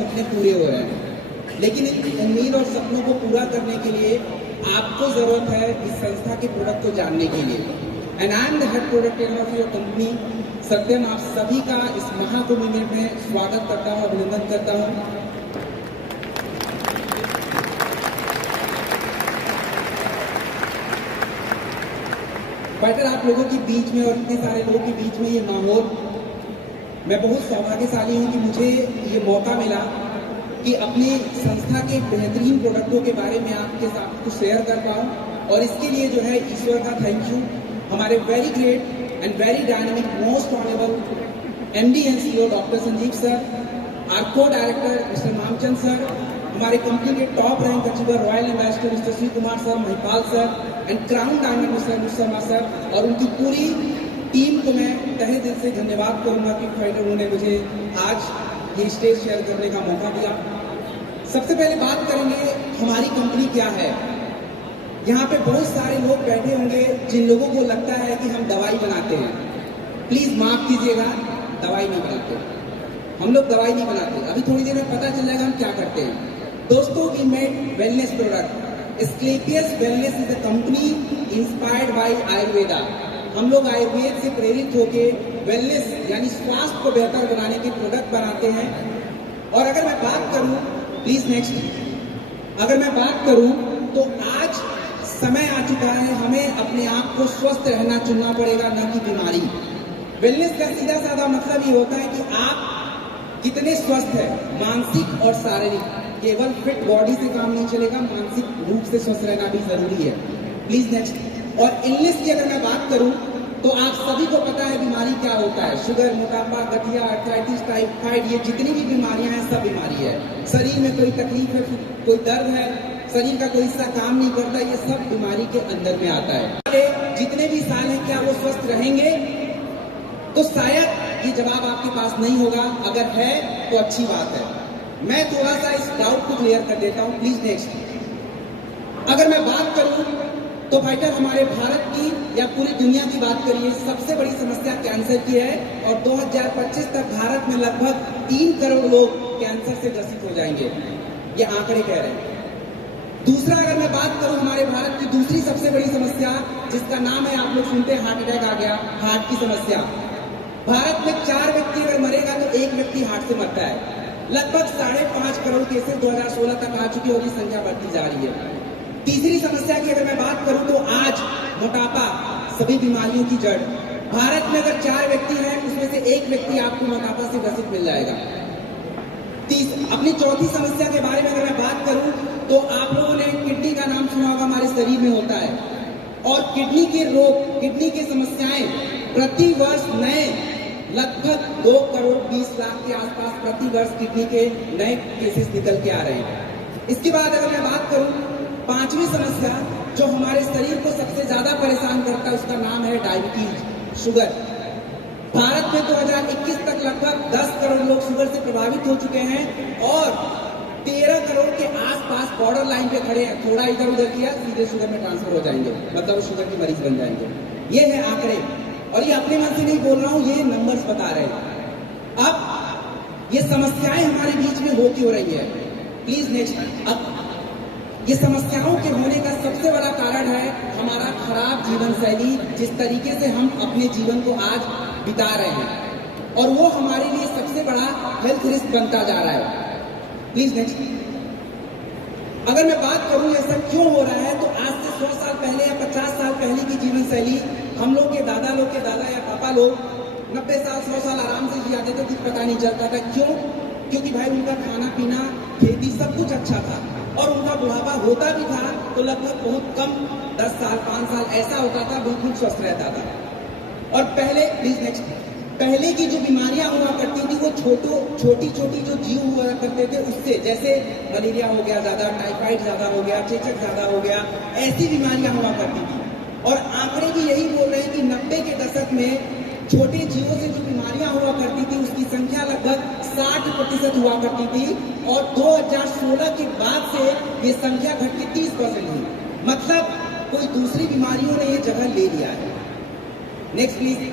सपने पूरे हो रहे हैं, लेकिन इन उम्मीद और सपनों को पूरा करने के लिए आपको जरूरत है इस संस्था के प्रोडक्ट को जानने के लिए। And I am the head product of your company Satyam. आप सभी का इस महाकुंभ में स्वागत करता हूँ, अभिनंदन करता हूँ। फाइटर, आप लोगों के बीच में और इतने सारे लोगों के बीच में ये माहौल, मैं बहुत सौभाग्यशाली हूँ कि मुझे ये मौका मिला कि अपनी संस्था के बेहतरीन प्रोडक्टों के बारे में आपके साथ कुछ शेयर कर पाऊँ। और इसके लिए जो है ईश्वर का थैंक यू। हमारे very great and very dynamic most honourable MD and CEO doctor Sanjeev sir, our co-director mister Mamchand sir, हमारे कंपनी के top rank achiever royal ambassador mister Shri Kumar sir, Mahipal sir and crown diamond mister Anuj Sharma sir, और उनकी पूरी team को मैं तहे दिल से धन्यवाद करूंगा कि फाइटर उन्होंने मुझे आज ये स्टेज शेयर करने का मौका दिया। सबसे पहले बात करेंगे हमारी कंपनी क्या है। यहाँ पे बहुत सारे लोग बैठे होंगे जिन लोगों को लगता है कि हम दवाई बनाते हैं। प्लीज माफ कीजिएगा, दवाई नहीं बनाते, हम लोग दवाई नहीं बनाते। अभी थोड़ी देर में पता चल जाएगा हम क्या करते हैं। दोस्तों, we made wellness product. Asclepius wellness is a company inspired by Ayurveda. हम लोग आयुर्वेद से प्रेरित होके वेलनेस यानी स्वास्थ्य को बेहतर बनाने के प्रोडक्ट बनाते हैं। और अगर मैं बात करूं, प्लीज नेक्स्ट, अगर मैं बात करूं तो आज समय आ चुका है, हमें अपने आप को स्वस्थ रहना चुनना पड़ेगा, न कि बीमारी। वेलनेस का सीधा साधा मतलब ये होता है कि आप कितने स्वस्थ है, मानसिक और शारीरिक। केवल फिट बॉडी से काम नहीं चलेगा, मानसिक रूप से स्वस्थ रहना भी जरूरी है। Please next. और इलनेस की अगर मैं बात करूं तो आप सभी को पता है बीमारी क्या होता है। शुगर, मोटापा, गठिया, आर्थराइटिस, टाइफाइड, ये जितनी भी बीमारियां हैं सब बीमारी है। शरीर में कोई तकलीफ है, कोई दर्द है, शरीर का कोई हिस्सा काम नहीं करता, ये सब बीमारी के अंदर में आता है। जितने भी साल हैं क्या वो स्वस्थ रहेंगे? तो शायद ये जवाब आपके पास नहीं होगा। अगर है तो अच्छी बात है। मैं थोड़ा सा इस डाउट को क्लियर कर देता हूं। Please next. अगर मैं बात करूं तो फाइटर, हमारे भारत की या पूरी दुनिया की बात करिए, सबसे बड़ी समस्या कैंसर की है। और 2025 तक भारत में लगभग 3 करोड़ लोग कैंसर से ग्रसित हो जाएंगे, ये आंकड़े कह रहे हैं। दूसरा, अगर मैं बात करूं हमारे भारत की दूसरी सबसे बड़ी समस्या, जिसका नाम है, आप लोग सुनते हैं, हार्ट अटैक आ गया, हार्ट की समस्या। भारत में 4 व्यक्ति अगर मरेगा तो 1 व्यक्ति हार्ट से मरता है। लगभग 5.5 करोड़ केसेस 2016 तक आ चुकी और ये संख्या बढ़ती जा रही है। तीसरी समस्या की अगर मैं बात करूं तो आज मोटापा सभी बीमारियों की जड़। भारत में अगर 4 व्यक्ति हैं उसमें से 1 व्यक्ति आपको मोटापा से ग्रसित मिल जाएगा। अपनी चौथी समस्या के बारे में अगर मैं बात करूं तो आप लोगों ने किडनी का नाम सुना होगा, हमारे शरीर में होता है। और किडनी के रोग, किडनी की समस्याएं प्रति वर्ष नए लगभग 2 करोड़ 20 लाख के आसपास प्रति वर्ष किडनी के नए केसेस निकल के आ रहे हैं। इसके बाद अगर मैं बात करूं 5वीं समस्या जो हमारे शरीर को सबसे ज्यादा परेशान करता है, उसका नाम है डायबिटीज, शुगर। भारत में 2021 तक लगभग 10 करोड़ लोग शुगर से प्रभावित हो चुके हैं और 13 करोड़ के आसपास बॉर्डर लाइन पे खड़े हैं। थोड़ा इधर उधर किया, सीधे शुगर में ट्रांसफर हो जाएंगे, मतलब वो शुगर के मरीज बन जाएंगे। ये है आंकड़े, और ये अपने मन से नहीं बोल रहा हूं, ये नंबर्स बता रहे हैं। अब ये समस्याएं हमारे बीच में हो क्यों रही है? Please next. अब ये समस्याओं के होने का सबसे बड़ा कारण है हमारा खराब जीवन शैली, जिस तरीके से हम अपने जीवन को आज बिता रहे हैं, और वो हमारे लिए सबसे बड़ा हेल्थ रिस्क बनता जा रहा है। Please next. अगर मैं बात करूं ये सब क्यों हो रहा है, तो आज से 100 साल पहले या 50 साल पहले की जीवन शैली, हम लोग के दादा या पापा लोग 90 साल 100 साल आराम से जी आते थे, कुछ पता नहीं चलता था। क्यों? क्योंकि भाई उनका खाना पीना, खेती, सब कुछ अच्छा था, और उनका बुढ़ापा होता भी था तो लगभग बहुत कम, 10 साल 5 साल ऐसा होता था, बिल्कुल स्वस्थ रहता था। और पहले, प्लीज नेक्स्ट, पहले की जो बीमारियां हुआ करती थी वो छोटी छोटी जो जीव हुआ करते थे उससे, जैसे मलेरिया हो गया ज्यादा, टाइफाइड ज्यादा हो गया, चेचक ज्यादा हो गया, ऐसी बीमारियां हुआ करती थी। और आंकड़े भी यही बोल रहे हैं कि 90 के दशक में छोटे जीवों से जो बीमारियां हुआ करती थी उसकी संख्या लगभग 60% हुआ करती थी, और 2016 के बाद से ये संख्या घट के 30% हुई। मतलब कोई दूसरी बीमारियों ने ये जगह ले लिया है। Next please.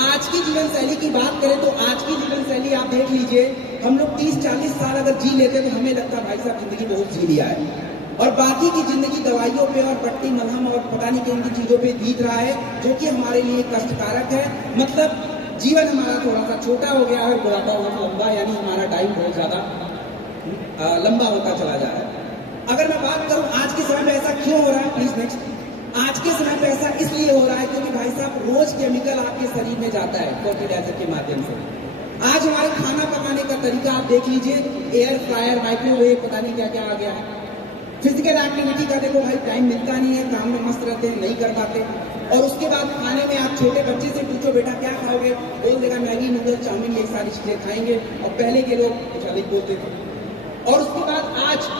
आज की जीवन शैली की बात करें तो आज की जीवन शैली आप देख लीजिए, हम लोग 30-40 साल अगर जी लेते तो हमें लगता भाई साहब जिंदगी बहुत जी लिया है, और बाकी की जिंदगी दवाइयों पे और पट्टी मलहम और पता नहीं किन चीजों पे बीत रहा है, जो कि हमारे लिए कष्टकारक है। मतलब जीवन हमारा थोड़ा सा छोटा हो गया और बुढ़ापा बहुत लंबा, यानी हमारा टाइम बहुत ज्यादा लंबा होता चला जा रहा है। अगर मैं बात करूं आज के समय पे ऐसा क्यों हो रहा है, प्लीज नेक्स्ट। आज के समय पे ऐसा इसलिए हो रहा है क्योंकि भाई साहब रोज केमिकल आपके शरीर में जाता है फर्टिलाइजर के माध्यम से। आज हमारे खाना पकाने का तरीका आप देख लीजिए, एयर फ्रायर, माइक्रोवेव, पता नहीं क्या क्या आ गया है। फिजिकल एक्टिविटी का देखो भाई टाइम मिलता नहीं है, काम में मस्त रहते हैं, नहीं कर पाते। और उसके बाद खाने में आप छोटे बच्चे से पूछो बेटा क्या खाओगे, बोल देगा मैगी, नूडल्स, चाउमीन, ये सारी चीजें खाएंगे। और पहले के लोग कुछ अलग बोलते थे। और उसके बाद आज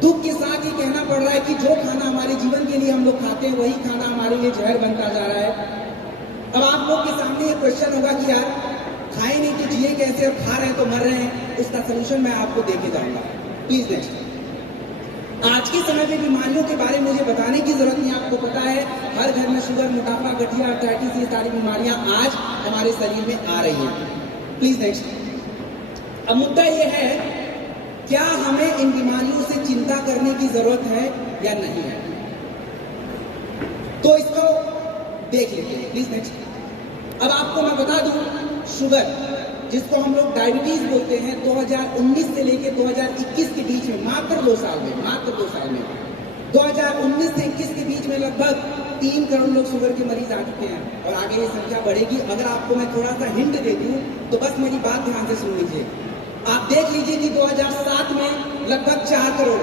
दुख के साथ ये कहना पड़ रहा है कि जो खाना हमारे जीवन के लिए हम लोग खाते हैं वही खाना हमारे लिए जहर बनता जा रहा है। अब आप लोग के सामने ये क्वेश्चन होगा कि यार खाए नहीं तो जिए कैसे, और खा रहे हैं तो मर रहे हैं। उसका सोल्यूशन मैं आपको देके जाऊंगा। Please next. आज के समय पे बीमारियों के बारे में मुझे बताने की जरूरत नहीं, आपको पता है हर घर में शुगर, मोटापा, गठिया, आर्थराइटिस, ये सारी बीमारियां आज हमारे शरीर में आ रही हैं। Please next. अब मुद्दा ये है, क्या हमें इन बीमारियों से चिंता करने की जरूरत है या नहीं है? तो इसको देख लेते हैं। Please next. अब आपको मैं बता दूं, शुगर जिसको हम लोग डायबिटीज बोलते हैं, 2019 से लेकर 2021 के बीच में मात्र 2 साल में 2019 से 21 के बीच में लगभग 3 करोड़ लोग शुगर के मरीज आ चुके हैं, और आगे ये संख्या बढ़ेगी। अगर आपको मैं थोड़ा सा हिंट दे दूं तो बस मेरी बात ध्यान से सुन लीजिए। आप देख लीजिए कि 2007 में लगभग 4 करोड़,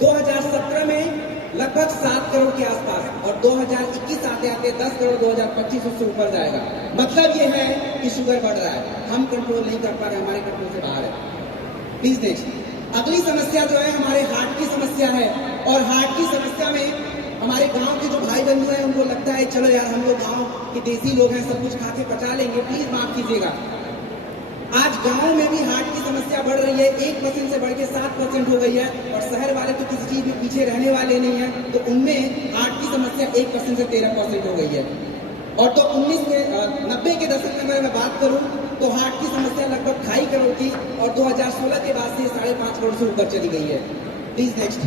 2017 में लगभग 7 करोड़ के आसपास, और 2021 आते आते 10 करोड़, 2025 उससे ऊपर जाएगा। मतलब ये है कि शुगर बढ़ रहा है, हम कंट्रोल नहीं कर पा रहे, हमारे कंट्रोल से बाहर है। Please next. अगली समस्या जो है हमारे हार्ट की समस्या है, और हार्ट की समस्या में हमारे गांव के जो भाई बंधु हैं उनको लगता है चलो यार हम लोग गांव के देसी लोग हैं, सब कुछ खा के पचा लेंगे। प्लीज माफ कीजिएगा, आज गांव में भी हार्ट की समस्या बढ़ रही है, 1% से बढ़ के 7% हो गई है। और शहर वाले तो किसी चीज में पीछे रहने वाले नहीं है, तो उनमें हार्ट की समस्या 1% से 13% हो गई है। और तो 90 के दशक में अगर मैं बात करूं तो हार्ट की समस्या लगभग 2.5 करोड़ थी, और 2016 के बाद से 5.5 करोड़ से ऊपर चली गई है। Please next.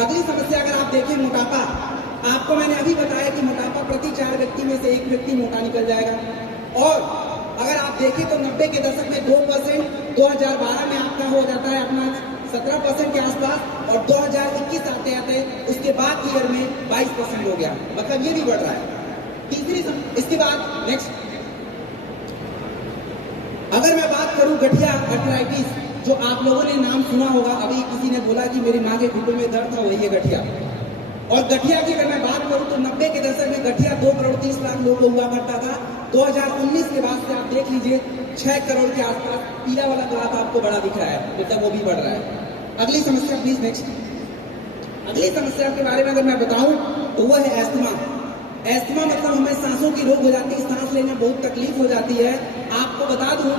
अगली समस्या अगर आप देखें, मोटापा। आपको मैंने अभी बताया कि मोटापा प्रति 4 व्यक्ति में से 1 व्यक्ति मोटा निकल जाएगा। और अगर आप देखें तो 90 के दशक में 2%, 2012 में आपका हो जाता है अपना 17% के आसपास, और 2021 आते आते उसके बाद ईयर में 22% हो गया। मतलब ये भी बढ़ रहा है। इसके बाद नेक्स्ट, अगर मैं बात करूं गठिया, आर्थराइटिस, जो आप लोगों ने नाम सुना होगा। अभी किसी ने बोला कि मेरी माँ के घुटने में दर्द था, वही है गठिया। और गठिया की अगर मैं बात करूं तो 90 के दशक में गठिया 2 करोड़ 30 लाख लोग को हुआ करता था। 2019 के बाद से आप देख लीजिए 6 करोड़ के आसपास, पीला वाला ग्राफ आपको बड़ा दिख रहा है, मतलब वो भी बढ़ रहा है। अगली समस्या प्लीज नेक्स्ट। अगली समस्या के बारे में अगर मैं बताऊं तो वो है एस्थमा। एस्थमा मतलब हमें सांसों की रोग हो जाती है, सांस लेने में बहुत तकलीफ हो जाती है। आपको बता दूं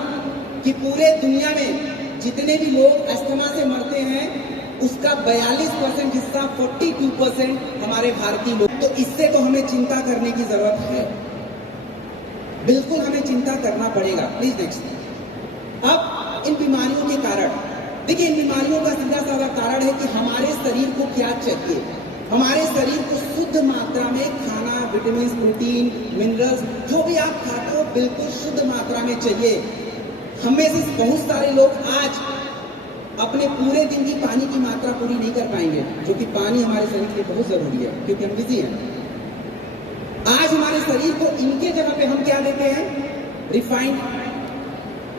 कि पूरे दुनिया में जितने भी लोग एस्थमा से मरते हैं उसका 42% हिस्सा, 42% हमारे भारतीय लोग। तो इससे तो हमें चिंता करने की जरूरत है, बिल्कुल हमें चिंता करना पड़ेगा। Please next. अब इन बीमारियों के कारण देखिए, इन बीमारियों का सीधा साधा कारण है कि हमारे शरीर को क्या चाहिए। हमारे शरीर को शुद्ध मात्रा में खाना, विटामिन, प्रोटीन, मिनरल्स, जो भी आप खाते हो बिल्कुल शुद्ध मात्रा में चाहिए। हमें से बहुत सारे लोग आज अपने पूरे दिन की पानी की मात्रा पूरी नहीं कर पाएंगे, जो कि पानी हमारे शरीर के लिए बहुत जरूरी है, क्योंकि हम बिजी हैं। आज हमारे शरीर को इनके जगह पे हम क्या देते हैं, रिफाइंड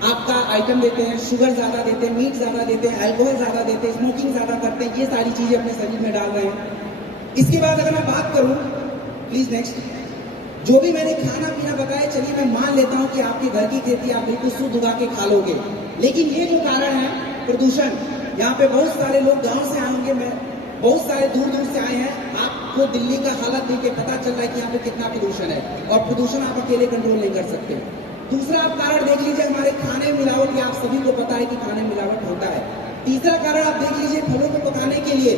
आपका आइटम देते हैं, शुगर ज्यादा देते हैं, मीट ज्यादा देते हैं, अल्कोहल ज्यादा देते हैं, स्मोकिंग ज्यादा करते हैं, ये सारी चीजें अपने शरीर में डाल रहे हैं। इसके बाद अगर मैं बात करूं, प्लीज नेक्स्ट, जो भी मैंने खाना पीना बताया, चलिए मैं मान लेता हूं कि आपके घर की खेती आप बिल्कुल शुद्ध उगा के खा लोगे, लेकिन ये जो कारण है प्रदूषण, यहाँ पे बहुत सारे लोग गांव से आएंगे, मैं बहुत सारे दूर दूर से आए हैं। आपको दिल्ली का हालत देख के पता चल रहा है कि यहाँ पे कितना प्रदूषण है, और प्रदूषण आप अकेले कंट्रोल नहीं कर सकते। दूसरा आप कारण देख लीजिए, हमारे खाने में मिलावट, आप सभी को पता है कि खाने में मिलावट होता है। तीसरा कारण आप देख लीजिए, फलों को पकाने के लिए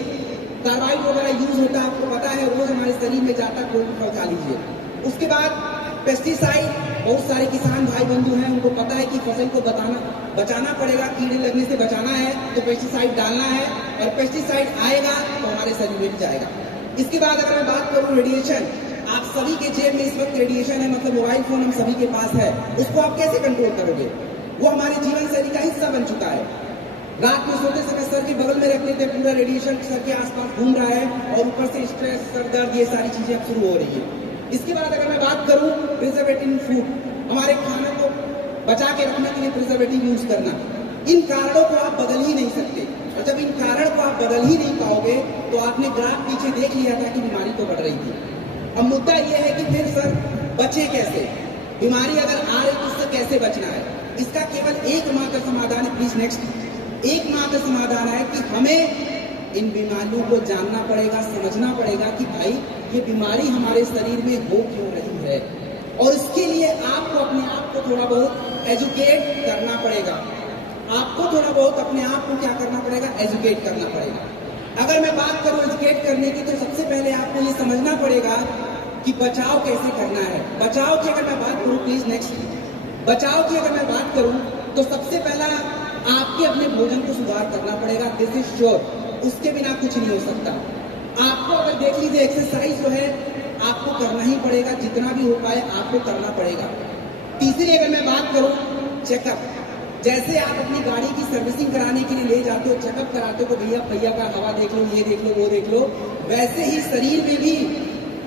कार्बाइड वगैरह यूज होता है, आपको पता है, रोज हमारे शरीर में जाता है, कोई भी फल खा लीजिए। उसके बाद पेस्टिसाइड, बहुत सारे किसान भाई बंधु हैं, उनको पता है कि फसल को बचाना पड़ेगा, कीड़े लगने से बचाना है तो पेस्टिसाइड डालना है, और पेस्टिसाइड आएगा तो हमारे शरीर में जाएगा। इसके बाद अगर मैं बात करूं रेडिएशन, आप सभी के जेब में इस वक्त रेडिएशन है, मतलब मोबाइल फोन हम सभी के पास है, उसको आप कैसे कंट्रोल करोगे? वो हमारे जीवन शैली का हिस्सा बन चुका है। रात में सोते समय सर के बगल में रख लेते, पूरा रेडिएशन सर के आसपास घूम रहा है, और ऊपर से स्ट्रेस, सर दर्द, ये सारी चीजें अब शुरू हो रही है। इसके बाद अगर मैं बात करूं प्रिजर्वेटिव फूड, हमारे खाने को बचा के रखने के लिए प्रिजर्वेटिव यूज करना, इन कारणों को आप बदल ही नहीं सकते, और जब इन कारण को आप बदल ही नहीं पाओगे तो आपने ग्राफ पीछे देख लिया था कि बीमारी तो बढ़ रही थी। अब मुद्दा यह है कि फिर सर बचे कैसे? बीमारी अगर आ रही तो उससे कैसे बचना है? इसका केवल एकमात्र समाधान है, प्लीज नेक्स्ट, एकमात्र समाधान है कि हमें इन बीमारियों को जानना पड़ेगा, समझना पड़ेगा कि भाई ये बीमारी हमारे शरीर में हो क्यों रही है, और इसके लिए आपको अपने आप को थोड़ा बहुत एजुकेट करना पड़ेगा। आपको थोड़ा बहुत अपने आप को क्या करना पड़ेगा? एजुकेट करना पड़ेगा। अगर मैं बात करूं एजुकेट करने की, तो सबसे पहले आपको ये समझना पड़ेगा कि बचाव कैसे करना है। बचाव की अगर मैं बात करूं, प्लीज नेक्स्ट, बचाव की अगर मैं बात करूं तो सबसे पहला आपके अपने भोजन को सुधार करना पड़ेगा, दिस इज श्योर, उसके बिना कुछ नहीं हो सकता। आपको अगर देख लीजिए एक्सरसाइज जो है आपको करना ही पड़ेगा, जितना भी हो पाए आपको करना पड़ेगा। तीसरी अगर मैं बात करूं चेकअप, जैसे आप अपनी गाड़ी की सर्विसिंग कराने के लिए ले जाते हो, चेकअप कराते हो, भैया पहिया का हवा देख लो, ये देख लो, वो देख लो, वैसे ही शरीर में भी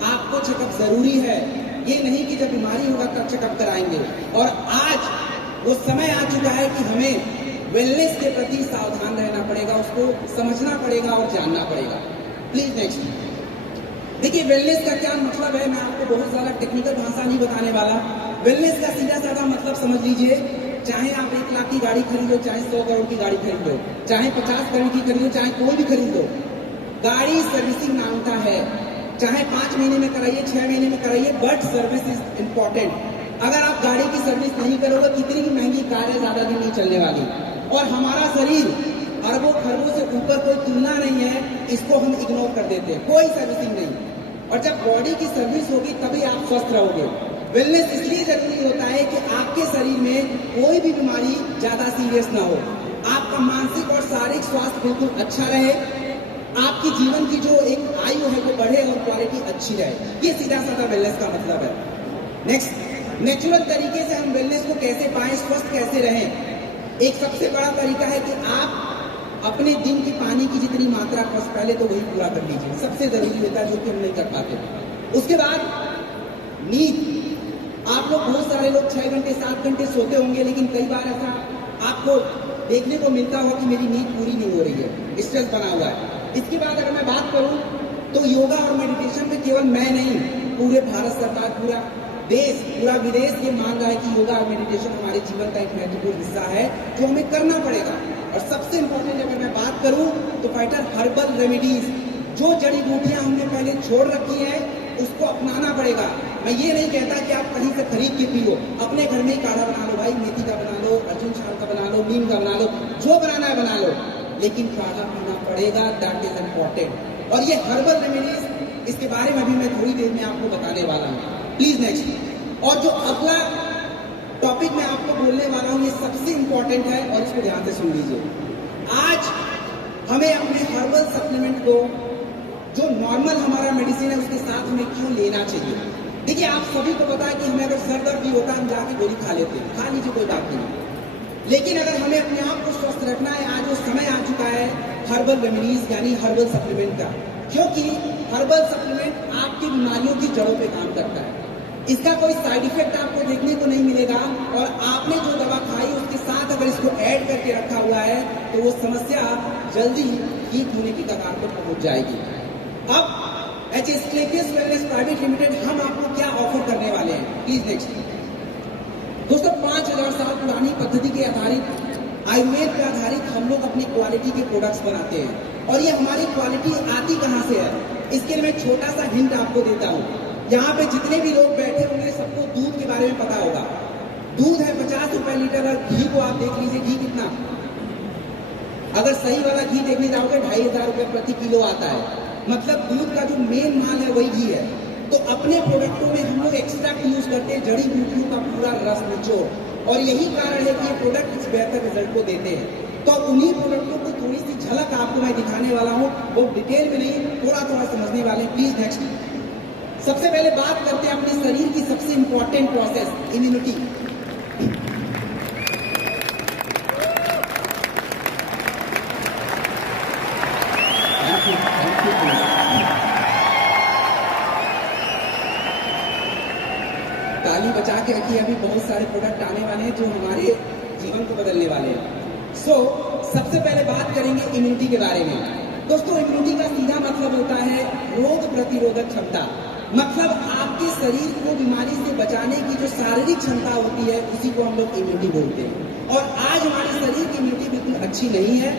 आपको चेकअप जरूरी है। ये नहीं कि जब बीमारी होगा तब चेकअप कराएंगे। और आज वो समय आ चुका है कि हमें वेलनेस के प्रति सावधान रहना पड़ेगा, उसको समझना पड़ेगा और जानना पड़ेगा। Please next. देखिए वेलनेस का क्या मतलब है, मैं आपको बहुत ज्यादा टेक्निकल भाषा नहीं बताने वाला। वेलनेस का सीधा साधा मतलब समझ लीजिए, चाहे आप 1 लाख की गाड़ी खरीदो, चाहे 100 करोड़ की गाड़ी खरीदो, चाहे 50 करोड़ की खरीदो, चाहे कोई भी खरीदो, गाड़ी सर्विसिंग मांगता है। चाहे 5 महीने में कराइए, 6 महीने में कराइए, बट सर्विस इज इम्पोर्टेंट। अगर आप गाड़ी की सर्विस नहीं करोगे, कितनी भी महंगी कार है, ज्यादा दिन नहीं चलने वाली। और हमारा शरीर अरबों खरबों से ऊपर कोई तुलना नहीं है, इसको हम इग्नोर कर देते हैं, कोई सर्विसिंग नहीं। और जब बॉडी की सर्विस होगी तभी आप स्वस्थ रहोगे। वेलनेस इसलिए जरूरी होता है कि आपके शरीर में कोई भी बीमारी ज्यादा सीरियस ना हो, आपका मानसिक और शारीरिक स्वास्थ्य बिल्कुल अच्छा रहे, आपकी जीवन की जो एक आयु है वो बढ़े और क्वालिटी अच्छी रहे। ये सीधा साधा वेलनेस का मतलब है। नेक्स्ट, नेचुरल तरीके से हम वेलनेस को कैसे पाएं, स्वस्थ कैसे रहें? एक सबसे बड़ा तरीका है कि आप अपने दिन की पानी की जितनी मात्रा पहले तो वही पूरा कर लीजिए, सबसे जरूरी होता है, जो कि हम नहीं कर पाते। उसके बाद नींद, आप लोग बहुत सारे लोग 6 घंटे 7 घंटे सोते होंगे, लेकिन कई बार ऐसा आपको देखने को मिलता होगा कि मेरी नींद पूरी नहीं हो रही है, स्ट्रेस बना हुआ है। इसके बाद अगर मैं बात करूं तो योगा और मेडिटेशन में केवल मैं नहीं, पूरे भारत सरकार, पूरा देश, पूरा विदेश ये मान रहा है कि योगा और मेडिटेशन हमारे जीवन का एक महत्वपूर्ण हिस्सा है जो हमें करना पड़ेगा। और सबसे इम्पोर्टेंट अगर मैं बात करूं तो फाइटर हर्बल रेमेडीज, जो जड़ी बूटियां हमने पहले छोड़ रखी हैं उसको अपनाना पड़ेगा। मैं ये नहीं कहता कि आप कहीं से खरीद के पियो, अपने घर में ही काढ़ा बना लो भाई, मेथी का बना लो, अर्जुन छाल का बना लो, नीम का बना लो, जो बनाना है बना लो, लेकिन काढ़ा पीना पड़ेगा, दैट इज इम्पोर्टेंट। और ये हर्बल रेमेडीज, इसके बारे में भी मैं थोड़ी देर में आपको बताने वाला हूँ। Please next. और जो अगला टॉपिक मैं आपको बोलने वाला हूँ ये सबसे इंपॉर्टेंट है और इसको ध्यान से सुन लीजिए। आज हमें अपने हर्बल सप्लीमेंट को, जो नॉर्मल हमारा मेडिसिन है, उसके साथ हमें क्यों लेना चाहिए? देखिए आप सभी को पता है कि हमें अगर सर दर्द भी होता है हम जाके गोली खा लेते हैं, खा लीजिए कोई बात नहीं, लेकिन अगर हमें अपने आप को स्वस्थ रखना है, आज वो समय आ चुका है हर्बल रेमेडीज यानी हर्बल सप्लीमेंट का, क्योंकि हर्बल सप्लीमेंट आपकी बीमारियों की जड़ों पे काम करता है। इसका कोई साइड इफेक्ट आपको देखने को नहीं मिलेगा, और आपने जो दवा खाई उसके साथ अगर इसको ऐड करके रखा हुआ है तो वो समस्या जल्दी ही ठीक होने की कगार पर पहुंच जाएगी। अब एचएसक्लेपियस वेलनेस प्राइवेट लिमिटेड हम आपको क्या ऑफर करने वाले हैं, प्लीज नेक्स्ट। दोस्तों 5000 साल पुरानी पद्धति के आधारित, आयुर्वेद पे आधारित हम लोग अपनी क्वालिटी के प्रोडक्ट्स बनाते हैं, और ये हमारी क्वालिटी आती कहाँ से है, इसके लिए मैं छोटा सा हिंट आपको देता हूँ। यहाँ पे जितने भी लोग बैठे होंगे सबको दूध के बारे में पता होगा। दूध है 50 रुपए लीटर, और घी को आप देख लीजिए, घी कितना, अगर सही वाला घी देखने जाओगे 2500 रुपए प्रति किलो आता है। मतलब दूध का जो मेन माल है वही घी है। तो अपने प्रोडक्टों में हम लोग एक्सट्रैक्ट यूज करते हैं जड़ी बूटियों का पूरा रस निचोड़, और यही कारण है कि ये प्रोडक्ट इस बेहतर रिजल्ट को देते हैं। तो उन्हीं प्रोडक्टों को थोड़ी सी झलक आपको मैं दिखाने वाला हूँ, वो डिटेल में नहीं, थोड़ा थोड़ा समझने वाले हैं। Please next. सबसे पहले बात करते हैं अपने शरीर की सबसे इंपॉर्टेंट प्रोसेस, इम्यूनिटी। ताली बचा के रखिए, अभी बहुत सारे प्रोडक्ट आने वाले हैं जो हमारे जीवन को बदलने वाले हैं। सबसे पहले बात करेंगे इम्यूनिटी के बारे में। दोस्तों, इम्यूनिटी का सीधा मतलब होता है रोग प्रतिरोधक क्षमता। मतलब आपके शरीर को बीमारी से बचाने की जो शारीरिक क्षमता होती है, उसी को हम लोग इम्यूनिटी बोलते हैं। और आज हमारे शरीर की इम्यूनिटी बिल्कुल अच्छी नहीं है।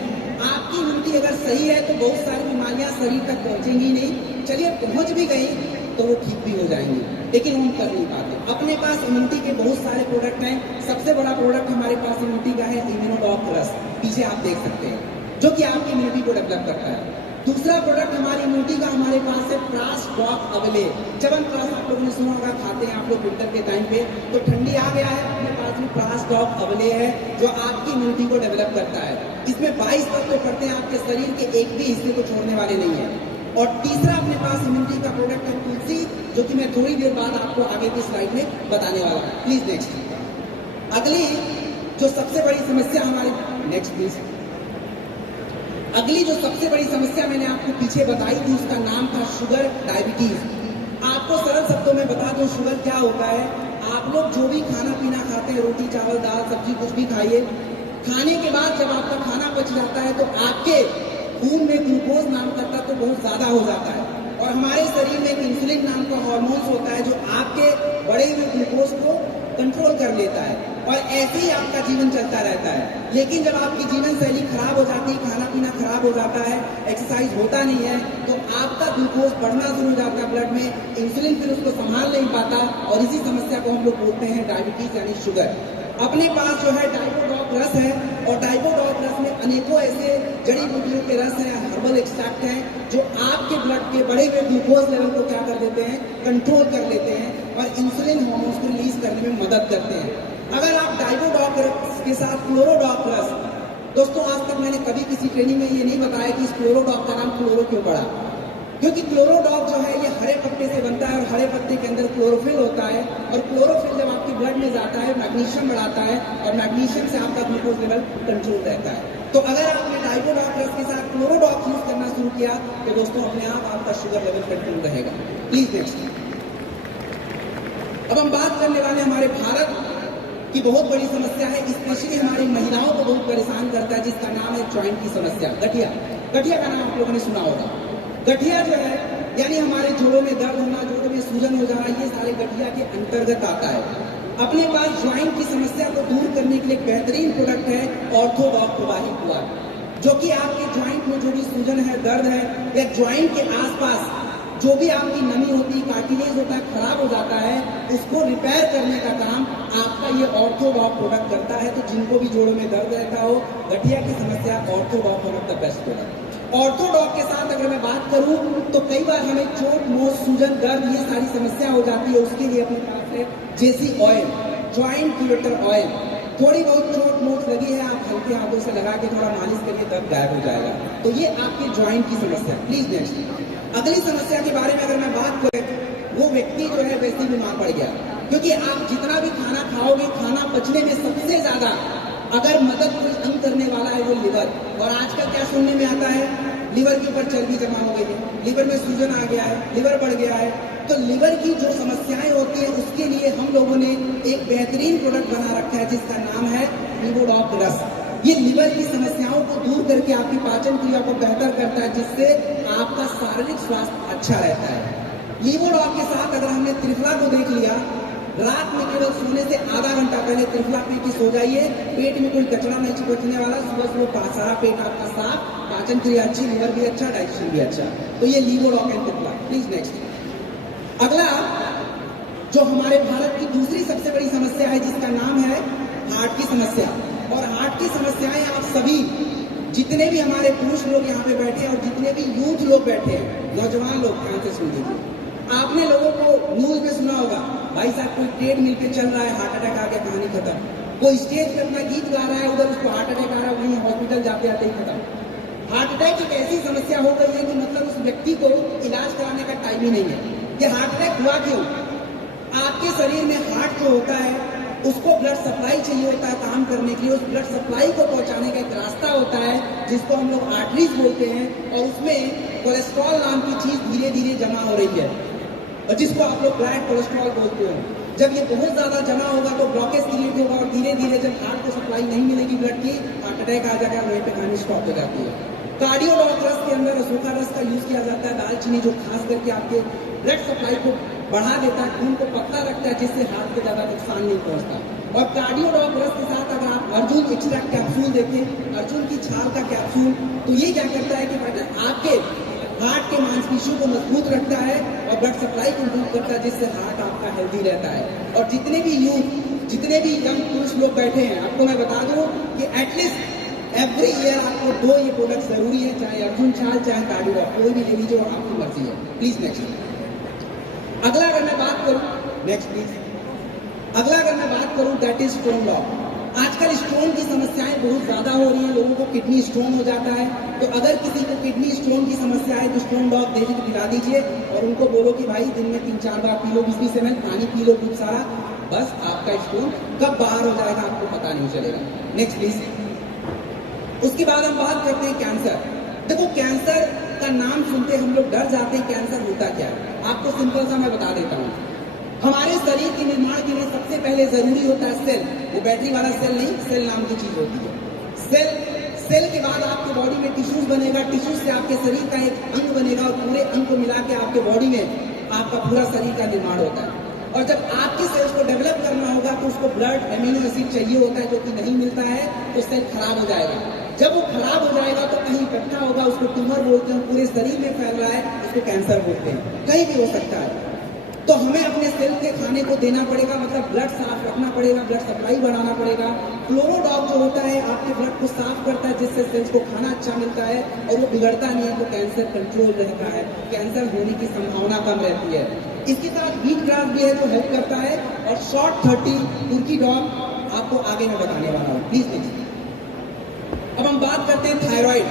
आपकी इम्यूनिटी अगर सही है तो बहुत सारी बीमारियां शरीर तक पहुंचेंगी नहीं, चलिए पहुंच भी गई तो वो ठीक भी हो जाएंगी, लेकिन हम कर नहीं पाते। अपने पास इम्यूनिटी के बहुत सारे प्रोडक्ट हैं। सबसे बड़ा प्रोडक्ट हमारे पास इम्यूनिटी का है इम्यूनोडॉक प्लस, पीछे आप देख सकते हैं, जो कि आपकी इम्यूनिटी को डेवलप करता है। दूसरा प्रोडक्ट हमारी इम्यूनिटी का हमारे पास है प्रास डॉक अवले। च्यवनप्राश आप लोगों ने सुना होगा, खाते हैं आप लोग विंटर के टाइम पे, तो ठंडी आ गया है, अपने पास में प्रास डॉक अवले है जो आपकी इम्यूनिटी को डेवलप करता है। इसमें 22 तत्व पड़ते हैं, आपके शरीर के एक भी हिस्से को छोड़ने वाले नहीं है। और तीसरा अपने पास इम्यूनिटी का प्रोडक्ट है तुलसी, जो कि मैं थोड़ी देर बाद आपको आगे की स्लाइड में बताने वाला हूँ। Please next. अगली जो सबसे बड़ी समस्या हमारी, नेक्स्ट प्लीज। अगली जो सबसे बड़ी समस्या मैंने आपको पीछे बताई थी, उसका नाम था शुगर डायबिटीज। आपको सरल शब्दों में बता दूं शुगर क्या होता है। आप लोग जो भी खाना पीना खाते हैं, रोटी चावल दाल सब्जी कुछ भी खाइए, खाने के बाद जब आपका खाना पच जाता है तो आपके खून में ग्लूकोज नाम का तत्व बहुत ज्यादा हो जाता है, और हमारे शरीर में एक इंसुलिन नाम का हार्मोन होता है जो आपके बढ़े हुए ग्लूकोज को कंट्रोल कर लेता है, और ऐसे ही आपका जीवन चलता रहता है। लेकिन जब आपकी जीवन शैली खराब हो जाती है, खाना पीना खराब हो जाता है, एक्सरसाइज होता नहीं है, तो आपका ग्लूकोज बढ़ना शुरू हो जाता है ब्लड में, इंसुलिन फिर उसको संभाल नहीं पाता, और इसी समस्या को हम लोग बोलते हैं डायबिटीज यानी शुगर। अपने पास जो है डाइपोडॉक रस है, और डाइपोडॉक रस में अनेकों ऐसे जड़ी बूटियों के रस हैं, हर्बल एक्सट्रैक्ट हैं, जो आपके ब्लड के बढ़े हुए ग्लूकोज लेवल को क्या कर देते हैं, कंट्रोल कर लेते हैं, और इंसुलिन हार्मोन्स को रिलीज करने में मदद करते हैं। अगर आप डाइपोडॉक रस के साथ क्लोरोडॉक रस, दोस्तों आज तक मैंने कभी किसी ट्रेनिंग में ये नहीं बताया कि इस क्लोरोडॉक का नाम क्लोरो क्यों पड़ा, क्योंकि क्लोरोडॉक जो है ये हरे पत्ते से बनता है, और हरे पत्ते के अंदर क्लोरोफिल होता है, और क्लोरोफिल जब आपके ब्लड में जाता है मैग्नीशियम बढ़ाता है, और मैग्नीशियम से आपका ग्लूकोज लेवल कंट्रोल रहता है। तो अगर आपने डाइपोडॉक रस के साथ क्लोरोडॉक यूज करना शुरू किया तो दोस्तों अपने आप आपका शुगर लेवल कंट्रोल रहेगा। Please next. अब हम बात करने वाले हमारे भारत की बहुत बड़ी समस्या है, स्पेशली हमारी महिलाओं को बहुत परेशान करता है, जिसका नाम है जॉइंट की समस्या, गठिया। गठिया का नाम आप लोगों ने सुना होगा। गठिया जो है यानी हमारे जोड़ों में दर्द होना, जोड़ों में सूजन हो जाना, ये सारे गठिया के अंतर्गत आता है। अपने पास ज्वाइंट की समस्या को दूर करने के लिए बेहतरीन प्रोडक्ट है ऑर्थोडॉक प्रवाही कुआं, जो कि आपके ज्वाइंट में जो भी सूजन है, दर्द है, या ज्वाइंट के आसपास जो भी आपकी नमी होती है, कार्टिलेज होता है, खराब हो जाता है, उसको रिपेयर करने का काम आपका ये ऑर्थोडॉक प्रोडक्ट करता है। तो जिनको भी जोड़ों में दर्द रहता हो, गठिया की समस्या, orthodox one of the best product. Orthodox के साथ अगर मैं बात करूं तो कई बार हमें चोट, मोच, सूजन, दर्द, ये सारी समस्या हो जाती है, उसके लिए अपने पास है जेसी ऑयल, ज्वाइंट क्यूरेटर ऑयल। थोड़ी बहुत चोट मोच लगी है, आप हल्के हाथों से लगा के थोड़ा मालिश करिए, दर्द गायब हो जाएगा। तो ये आपके ज्वाइंट की समस्या। Please next. अगली समस्या के बारे में अगर मैं बात करें, वो व्यक्ति जो है वैसे बीमार पड़ गया, क्योंकि आप जितना भी खाना खाओगे, खाना पचने में सबसे ज्यादा अगर मदद कोई अंग करने वाला है वो लिवर। और आजकल क्या सुनने में आता है, लिवर के ऊपर चर्बी जमा हो गई है, लिवर में सूजन आ गया है, लिवर बढ़ गया है। तो लिवर की जो समस्याएं होती है उसके लिए हम लोगों ने एक बेहतरीन प्रोडक्ट बना रखा है, जिसका नाम है लीवोडॉक रस। ये लिवर की समस्याओं को दूर करके आपकी पाचन क्रिया को बेहतर करता है, जिससे आपका शारीरिक स्वास्थ्य अच्छा रहता है। लीवोडॉक के साथ अगर हमने त्रिफला को देख लिया, रात में केवल सोने से आधा घंटा पहले त्रिफला पी के सो जाइए, पेट में कोई कचरा नहीं चिपकने वाला, सुबह सुबह सारा पेट आपका साफ, पाचन क्रिया अच्छी, लिवर भी अच्छा, डाइजेशन भी अच्छा। तो ये लीवोडॉक एंड त्रिफला। Please next. अगला जो हमारे भारत की दूसरी सबसे बड़ी समस्या है, जिसका नाम है हार्ट की समस्या। और हार्ट की समस्याएं आप सभी जितने भी हमारे पुरुष लोग यहाँ पे बैठे हैं और जितने भी यूथ लोग बैठे हैं, नौजवान लोग, ध्यान से सुन लीजिए। आपने लोगों को न्यूज में सुना होगा, भाई साहब कोई ट्रेड मिल पे चल रहा है, हार्ट अटैक आ गया, कहानी खत्म। कोई स्टेज पे अपना गीत गा रहा है, उधर उसको हार्ट अटैक आ रहा है, वहीं हॉस्पिटल जाते आते ही खत्म। हार्ट अटैक एक ऐसी समस्या हो गई है कि मतलब उस व्यक्ति को इलाज कराने का टाइम ही नहीं है। ये हार्ट अटैक हुआ क्यों? आपके शरीर में हार्ट जो होता है उसको ब्लड सप्लाई चाहिए होता है काम करने के लिए। उस ब्लड सप्लाई को पहुंचाने का एक रास्ता होता है जिसको हम लोग आर्टरीज बोलते हैं, और उसमें कोलेस्ट्रॉल नाम की चीज धीरे धीरे जमा हो रही है, और जिसको आप लोग ब्लड कोलेस्ट्रॉल बोलते हो। जब ये बहुत ज्यादा जमा होगा तो ब्लॉकेज क्रिएट होगा, और धीरे धीरे जब हार्ट को सप्लाई नहीं मिलेगी ब्लड की, हार्ट अटैक आ जाएगा, वहीं पे कहानी स्टॉप हो जाती है। कार्डियोलॉग रस के अंदर सूखा रस का यूज किया जाता है, दालचीनी, जो खास करके आपके ब्लड सप्लाई को बढ़ा देता है, खून को पतला रखता है, जिससे हार्ट को ज्यादा नुकसान नहीं पहुंचता। और कार्डियोलॉग रस के साथ अगर आप अर्जुन एक्सट्रैक्ट कैप्सूल देखें, अर्जुन की छाल का कैप्सूल, तो ये क्या करता है कि आपके हार्ट के मांसपेशियों को मजबूत रखता है और ब्लड सप्लाई को इम्प्रूव करता है, जिससे हार्ट आपका हेल्दी रहता है। और जितने भी यूथ, जितने भी यंग पुरुष लोग बैठे हैं, आपको मैं बता दूं कि एटलीस्ट एवरी ईयर आपको 2 ये प्रोडक्ट जरूरी है, चाहे अर्जुन छाल चाहे कार्डियोलॉग, कोई भी ले लीजिए और आपकी मर्जी है। Please next. अगला अगर मैं बात करूं, नेक्स्ट प्लीज। अगला अगर मैं बात करूं, दैट इज स्टोन लॉक। आजकल स्टोन की समस्याएं बहुत ज्यादा हो रही हैं, लोगों को किडनी स्टोन हो जाता है। तो अगर किसी को किडनी स्टोन की समस्या है तो स्टोन लॉक दे पिला दीजिए, और उनको बोलो कि भाई दिन में 3-4 बार पी लो, 20-20 ml पानी पी लो खूब सारा, बस आपका स्टोन कब बाहर हो जाएगा आपको पता नहीं चलेगा। Next please. उसके बाद हम बात करते हैं कैंसर। देखो, कैंसर का नाम सुनते हम लोग डर जाते हैं। कैंसर होता क्या है आपको सिंपल सा मैं बता देता हूँ। हमारे शरीर के निर्माण के लिए सबसे पहले जरूरी होता है सेल। वो बैटरी वाला सेल नहीं, सेल नाम की चीज होती है। सेल के बाद आपके बॉडी में टिश्यूज बनेगा, टिश्यूज से आपके शरीर का एक अंग बनेगा, और पूरे अंग को मिला के आपके बॉडी में आपका पूरा शरीर का निर्माण होता है। और जब आपके सेल्स को डेवलप करना होगा तो उसको ब्लड, एमिनो एसिड चाहिए होता है, जो कि नहीं मिलता है तो सेल खराब हो जाएगा। जब वो खराब हो जाएगा तो कहीं इकट्ठा होगा, उसको ट्यूमर बोलते हैं, पूरे शरीर में फैल रहा है, उसको कैंसर बोलते हैं, कहीं भी हो सकता है। तो हमें अपने सेल के खाने को देना पड़ेगा, मतलब ब्लड साफ रखना पड़ेगा, ब्लड सप्लाई बढ़ाना पड़ेगा। क्लोरोडॉग जो होता है आपके ब्लड को साफ करता है, जिससे सेल्स को खाना अच्छा मिलता है और वो बिगड़ता नहीं है, तो कैंसर कंट्रोल रहता है, कैंसर होने की संभावना कम रहती है। इसके साथ व्हीट ग्रास भी है जो हेल्प करता है, और शॉर्ट 30 तुर्की डॉग आपको आगे मैं बताने वाला हूँ। Please please. अब हम बात करते हैं थायराइड।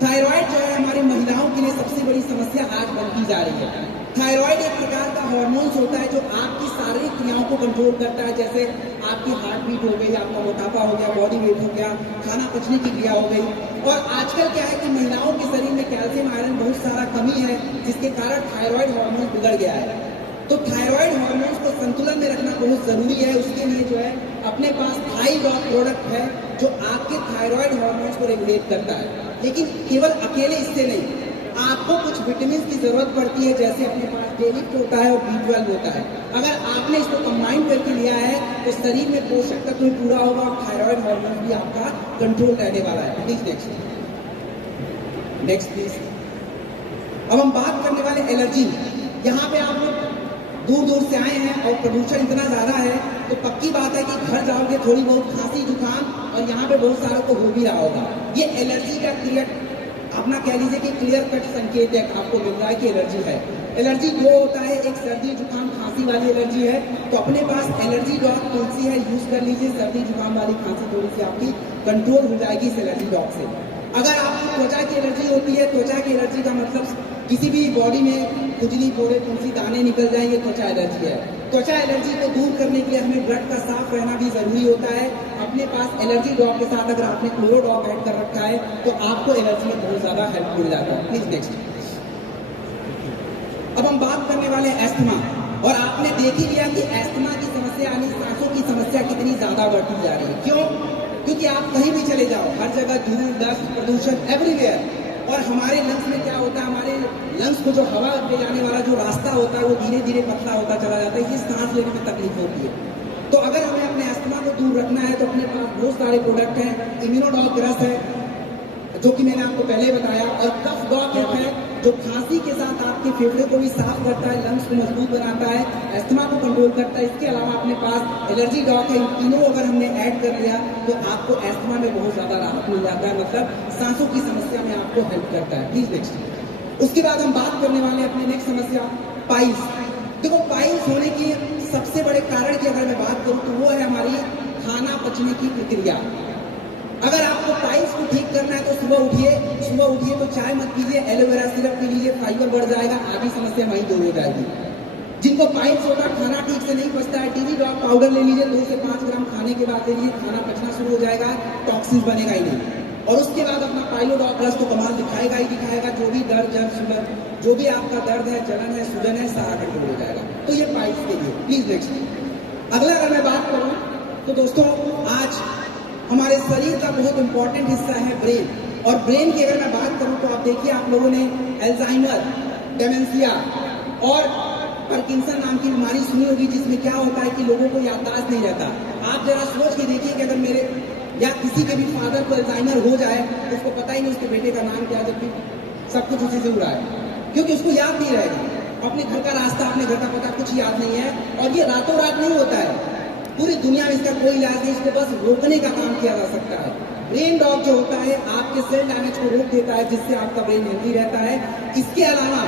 थायराइड जो है हमारी महिलाओं के लिए सबसे बड़ी समस्या आज बनती जा रही है। थायराइड एक प्रकार का हार्मोन्स होता है जो आपकी शारीरिक क्रियाओं को कंट्रोल करता है, जैसे आपकी हार्ट बीट हो गई, आपका मोटापा हो गया, बॉडी वेट हो गया, खाना पचने की क्रिया हो गई। और आजकल क्या है कि महिलाओं के शरीर में कैल्शियम, आयरन बहुत सारा कमी है, जिसके कारण थायराइड हार्मोन बिगड़ गया है। तो थायराइड हार्मोन्स को संतुलन में रखना बहुत जरूरी है। उसके लिए जो है अपने पास थाईडॉग प्रोडक्ट है जो आपके थायराइड हार्मोन्स को रेगुलेट करता है। लेकिन केवल अकेले इससे नहीं, आपको कुछ विटामिन की जरूरत पड़ती है, जैसे अपने पास D8 होता है और B12 होता है। अगर आपने इसको कंबाइन करके लिया है तो शरीर में पोषक तत्व भी पूरा होगा और थायराइड हार्मोन भी आपका कंट्रोल रहने वाला है। Please next please. अब हम बात करने वाले एलर्जी। यहाँ पे आप लोग दूर दूर से आए हैं और प्रदूषण इतना ज्यादा है, तो पक्की बात है कि घर जाओगे थोड़ी बहुत खांसी जुकाम, और यहाँ पे बहुत सारों को हो भी रहा होगा। ये एलर्जी का क्लियर अपना कह लीजिए कि क्लियर कट संकेत है, आपको मिल रहा है कि एलर्जी है। एलर्जी दो होता है, एक सर्दी जुकाम खांसी वाली एलर्जी है, तो अपने पास एलर्जी डॉग तुलसी है, यूज कर लीजिए। सर्दी जुकाम वाली खांसी थोड़ी सी आपकी कंट्रोल हो जाएगी इस एलर्जी डॉग से। अगर आपको त्वचा की एलर्जी होती है, त्वचा की एलर्जी का मतलब किसी भी बॉडी में खुजली, फोड़े, तुलसी, दाने निकल जाएंगे, त्वचा एलर्जी है। त्वचा एलर्जी को दूर करने के लिए हमें ब्लड का साफ रहना भी जरूरी होता है। अपने पास एलर्जी डॉग के साथ अगर आपने क्लोरोडॉग ऐड कर रखा है तो आपको एलर्जी में बहुत ज्यादा हेल्प मिल जाता है। Please next. अब हम बात करने वाले एस्थमा, और आपने देख ही लिया कि एस्थमा की समस्या यानी सांसों की समस्या कितनी ज्यादा बढ़ती जा रही है। क्यों? क्योंकि आप कहीं भी चले जाओ, हर जगह धूल, डस्ट, प्रदूषण एवरीवेयर। और हमारे लंग्स में क्या होता है, हमारे लंग्स को जो हवा ले जाने वाला जो रास्ता होता है वो धीरे धीरे पतला होता चला जाता है, इसलिए सांस लेने में तकलीफ होती है। तो अगर हमें अपने अस्थमा को दूर रखना है तो अपने पास बहुत सारे प्रोडक्ट हैं। इम्यूनोडॉग रस है जो कि मैंने आपको पहले बताया, और कफ डॉग है जो खांसी के साथ आपके फेफड़े को भी साफ करता है, लंग्स को मजबूत बनाता है, अस्थमा को कंट्रोल करता है। इसके अलावा अपने पास एलर्जी डॉग है। इन तीनों अगर हमने ऐड कर लिया तो आपको अस्थमा में बहुत ज्यादा राहत मिल जाता है, मतलब सांसों की समस्या में आपको हेल्प करता है। Please next. उसके बाद हम बात करने वाले अपने नेक्स्ट समस्या पाइल्स। देखो पाइल्स होने की सबसे बड़े कारण की अगर मैं बात करूं तो वो है हमारी खाना पचने की प्रक्रिया। अगर आपको पाइल्स को ठीक करना है तो सुबह उठिए तो चाय मत पीजिए, एलोवेरा सिरप पी लीजिए, फाइबर बढ़ जाएगा, आधी समस्या वहीं दूर हो जाएगी। जिनको पाइल्स होता है, खाना ठीक से नहीं पचता है, टीवी ड्रॉप पाउडर ले लीजिए, 2 से 5 ग्राम खाने के बाद ले लीजिए, खाना पचना शुरू हो जाएगा, टॉक्सिन बनेगा ही नहीं। और उसके बाद अपना पाइलोडॉक प्लस तो कमाल दिखाएगा ही दिखाएगा। जो भी दर्द जर्द शुगर जो भी आपका दर्द है, जलन है, सूजन है, सारा कंट्रोल हो जाएगा। तो ये पाइल्स के लिए। Please next. अगला अगर मैं बात करूं तो दोस्तों आज हमारे शरीर का बहुत इंपॉर्टेंट हिस्सा है ब्रेन। और ब्रेन की अगर मैं बात करूं तो आप देखिए, आप लोगों ने अल्जाइमर, डेमेंशिया और पार्किंसन नाम की बीमारी सुनी होगी, जिसमें क्या होता है कि लोगों को याददाश्त नहीं रहता। आप जरा सोच के देखिए कि अगर मेरे या किसी के भी फादर को अल्जाइमर हो जाए तो उसको पता ही नहीं उसके बेटे का नाम क्या, जबकि सब कुछ उसी से जुड़ा है, क्योंकि उसको याद नहीं रहेगा। अपने घर का रास्ता, अपने घर का पता कुछ याद नहीं है। और ये रातों रात नहीं होता है, पूरी दुनिया में इसका कोई इलाज नहीं, इसको बस रोकने का काम किया जा सकता है। ब्रेन डॉग जो होता है आपके सेल डैमेज को रोक देता है, जिससे आपका ब्रेन हेल्दी रहता है। इसके अलावा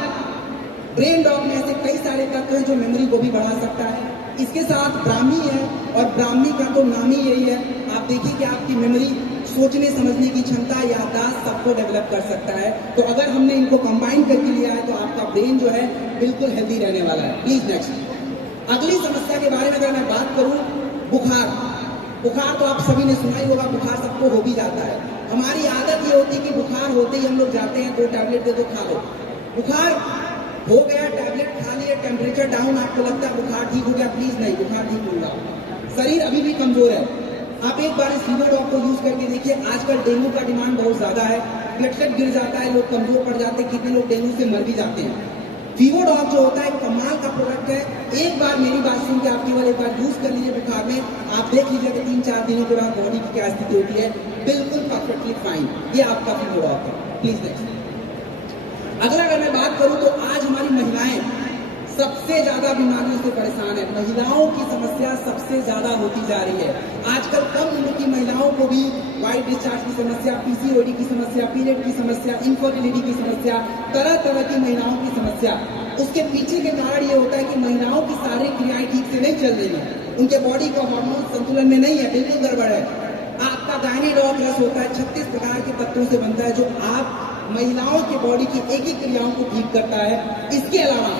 ब्रेन डॉग में ऐसे कई सारे तत्व हैं जो मेमोरी को भी बढ़ा सकता है। इसके साथ ब्राह्मी है, और ब्राह्मी का तो नाम ही यही है। आप देखिए कि आपकी मेमोरी, सोचने समझने की क्षमता, याददाश्त सबको डेवलप कर सकता है। तो अगर हमने इनको कंबाइन करके लिया है तो आपका ब्रेन जो है बिल्कुल हेल्दी रहने वाला है। Please next. अगली समस्या के बारे में अगर मैं बात करूं, बुखार तो आप सभी ने सुना ही होगा, बुखार सबको हो भी जाता है। हमारी आदत ये होती है कि बुखार होते ही हम लोग जाते हैं, 2 टैबलेट दे दो, खा लो। बुखार हो गया, टैबलेट खा लिए, टेम्परेचर डाउन, आपको लगता है बुखार ठीक हो गया। प्लीज नहीं, बुखार ठीक होगा, शरीर अभी भी कमजोर है। आप एक बार इस फीवरडॉग को यूज करके देखिए। आजकल डेंगू का डिमांड बहुत ज्यादा है, प्लेटलेट गिर जाता है, लोग कमजोर पड़ जाते हैं, कितने लोग डेंगू से मर भी जाते हैं। फीवरडॉग जो होता है कमाल का प्रोडक्ट है। एक बार मेरी बात सुन के आप केवल एक बार यूज कर लीजिए बुखार में, आप देख लीजिए कि 3-4 दिनों के बाद बॉडी की क्या स्थिति होती है, बिल्कुल परफेक्टली फाइन। ये आपका फीवरडॉग है। Please next. अगला अगर मैं बात करूं तो आज हमारी महिलाएं सबसे ज्यादा बीमारियों से परेशान है। महिलाओं की समस्या सबसे ज्यादा होती जा रही है। आजकल कम उम्र की महिलाओं को भी वाइट डिस्चार्ज की समस्या, पीसीओडी की समस्या, पीरियड की समस्या, इनफर्टिलिटी की समस्या, तरह तरह की महिलाओं की समस्या। उसके पीछे के कारण ये होता है कि महिलाओं की शारीरिक क्रियाएं ठीक से नहीं चल रही है, उनके बॉडी का हार्मोन संतुलन में नहीं है, बिल्कुल गड़बड़ है। आपका गायनेडॉग रस होता है, 36 प्रकार के तत्वों से बनता है, जो आप महिलाओं के बॉडी की एक ही क्रियाओं को ठीक करता है। इसके अलावा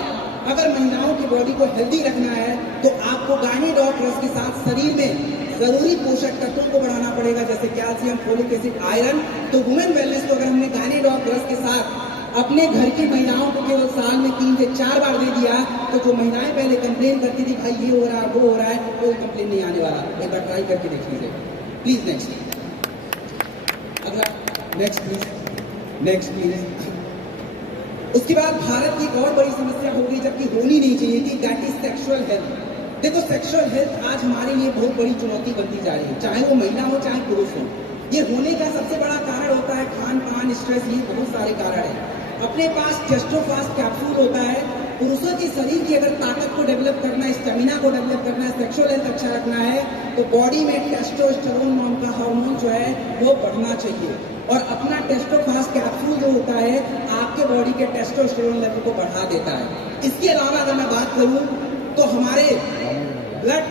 अगर महिलाओं की बॉडी को हेल्दी रखना है तो आपको गायनेडॉग रस के साथ शरीर में जरूरी पोषक तत्वों को बढ़ाना पड़ेगा, जैसे कैल्शियम, फोलिक एसिड, आयरन। तो वुमेन वेलनेस को अगर हमने गायनेडॉग रस के साथ अपने घर की महिलाओं को केवल साल में 3 से 4 बार दे दिया, तो जो महिलाएं पहले कंप्लेन करती थी भाई ये हो रहा है वो हो रहा है, कोई कंप्लेन नहीं आने वाला। एक बार ट्राई करके देख लीजिए। Please next. अगला नेक्स्ट प्लीज, नेक्स्ट प्लीज। उसके बाद भारत की एक और बड़ी समस्या हो गई, जबकि होनी नहीं चाहिए थी, दैट इज सेक्सुअल हेल्थ। देखो सेक्सुअल हेल्थ आज हमारे लिए बहुत बड़ी चुनौती बनती जा रही है, चाहे वो महिला हो चाहे पुरुष हो। ये होने का सबसे बड़ा कारण होता है खान पान, स्ट्रेस, ये बहुत सारे कारण है। अपने पास टेस्टोफास्ट कैप्सूल होता है। पुरुषों के शरीर की अगर ताकत को डेवलप करना है, स्टेमिना को डेवलप करना है, सेक्सुअल हेल्थ अच्छा रखना है, तो बॉडी में टेस्टोस्टेरोन नाम का हार्मोन जो है वो बढ़ना चाहिए। और अपना टेस्टोफास्ट कैप्सूल जो होता है आपके बॉडी के टेस्टोस्टेरोन लेवल को बढ़ा देता है। इसके अलावा अगर मैं बात करूं तो हमारे ब्लड,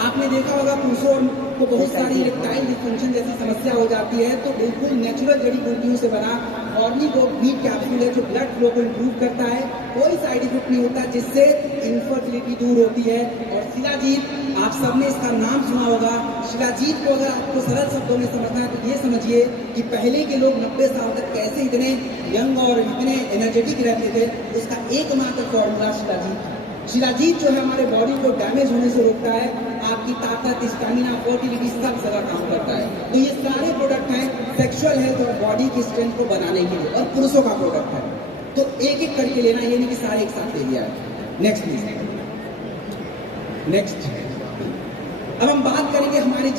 आपने देखा होगा पुरुषों को बहुत सारी इरेक्टाइल डिस्फंक्शन जैसी समस्या हो जाती है, तो बिल्कुल नेचुरल जड़ी बूटियों से बना ऑर्निकोवीट कैप्सूल है जो ब्लड फ्लो को इम्प्रूव करता है, कोई साइड इफेक्ट नहीं होता, जिससे इनफर्टिलिटी दूर होती है। और शिलाजीत, आप सबने इसका नाम सुना होगा। शिलाजीत को अगर आपको सरल शब्दों में समझना है तो ये समझिए कि पहले के लोग 90 साल तक कैसे इतने यंग और इतने एनर्जेटिक रहते थे, उसका एकमात्र फॉर्मूला शिलाजीत। शिलाजीत जो है हमारे बॉडी को डैमेज होने से रोकता है, आपकी ताकत, स्टैमिना, फर्टिलिटी सब जगह काम करता है। तो ये सारे प्रोडक्ट हैं सेक्सुअल हेल्थ और बॉडी की स्ट्रेंथ को बनाने के लिए, और पुरुषों का प्रोडक्ट है। तो एक एक करके लेना, ये नहीं कि सारे एक साथ ले लिया है। Next please. नेक्स्ट। अब हम बात करेंगे हमारे